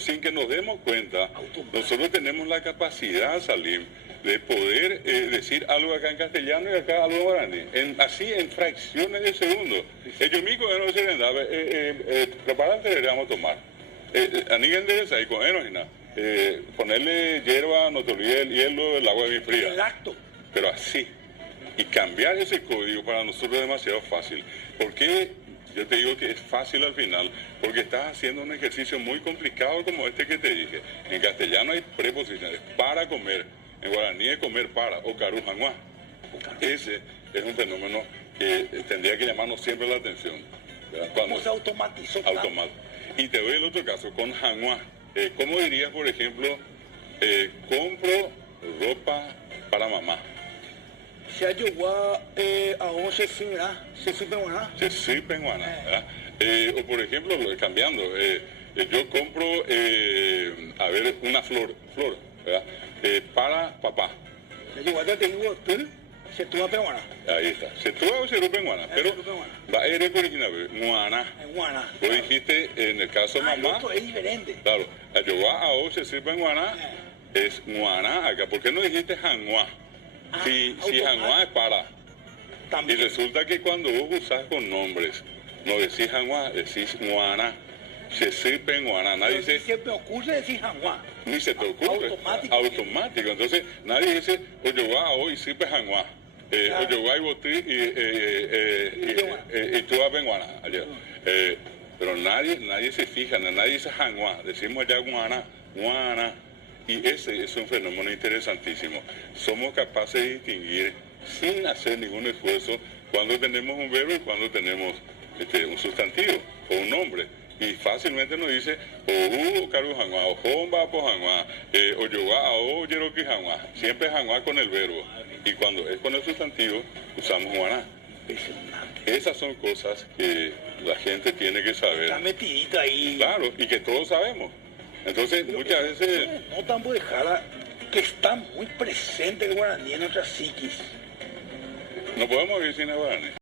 Sin que nos demos cuenta, nosotros tenemos la capacidad, Salim, de poder decir algo acá en castellano y acá algo en guaraní, así en fracciones de segundo. Ellos mismos no se ven, preparante le vamos a tomar. A ninguén debe salir con él, no, ponerle hierba, no te olvides el hielo, el agua bien fría. Exacto. Pero así. Y cambiar ese código para nosotros es demasiado fácil. ¿Por qué? Yo te digo que es fácil al final, porque estás haciendo un ejercicio muy complicado como este que te dije. En castellano hay preposiciones, para comer, en guaraní es comer para, o carujanguá. Ese es un fenómeno que tendría que llamarnos siempre la atención. ¿Cómo se automatizó? Y te doy el otro caso, con janguá. ¿Cómo dirías, por ejemplo, compro ropa para mamá? Se llegó a 11 fibras, se sirve buena. Se sirve buena, ¿verdad? O por ejemplo, cambiando, yo compro, a ver, una flor, ¿verdad? Para papá. Se llegó a tengo se tuvo peruana. Ahí está. Se tuvo o se rupe guana, pero va a ir original, guana. Guana. Vos dijiste, en el caso de mamá. Esto es diferente. Claro, yo va a o se sirve guana, es guana acá. ¿Por qué no dijiste janguá? Si janguá es para. También. Y resulta que cuando vos usás con nombres, no decís janguá, decís guana. Se sirve en guana. Nadie dice. Se me ocurre decir janguá. Ni se te ocurre. Automático. Entonces, nadie dice, oye, va hoy sirve janguá. Oye, va y botí y tú vas en guana. Pero nadie se fija, nadie dice janguá. Decimos ya guana. Y ese es un fenómeno interesantísimo. Somos capaces de distinguir sin hacer ningún esfuerzo cuando tenemos un verbo y cuando tenemos un sustantivo o un nombre. Y fácilmente nos dice, o caru janguá, o jomba po janguá, o yoga, o yeroki janguá. Siempre janguá con el verbo. Y cuando es con el sustantivo, usamos guaná. Esas son cosas que la gente tiene que saber. Está metidita ahí. Claro, y que todos sabemos. Entonces, muchas veces... No tan dejada que está muy presente el guaraní en nuestra psiquis. No podemos vivir sin el guaraní.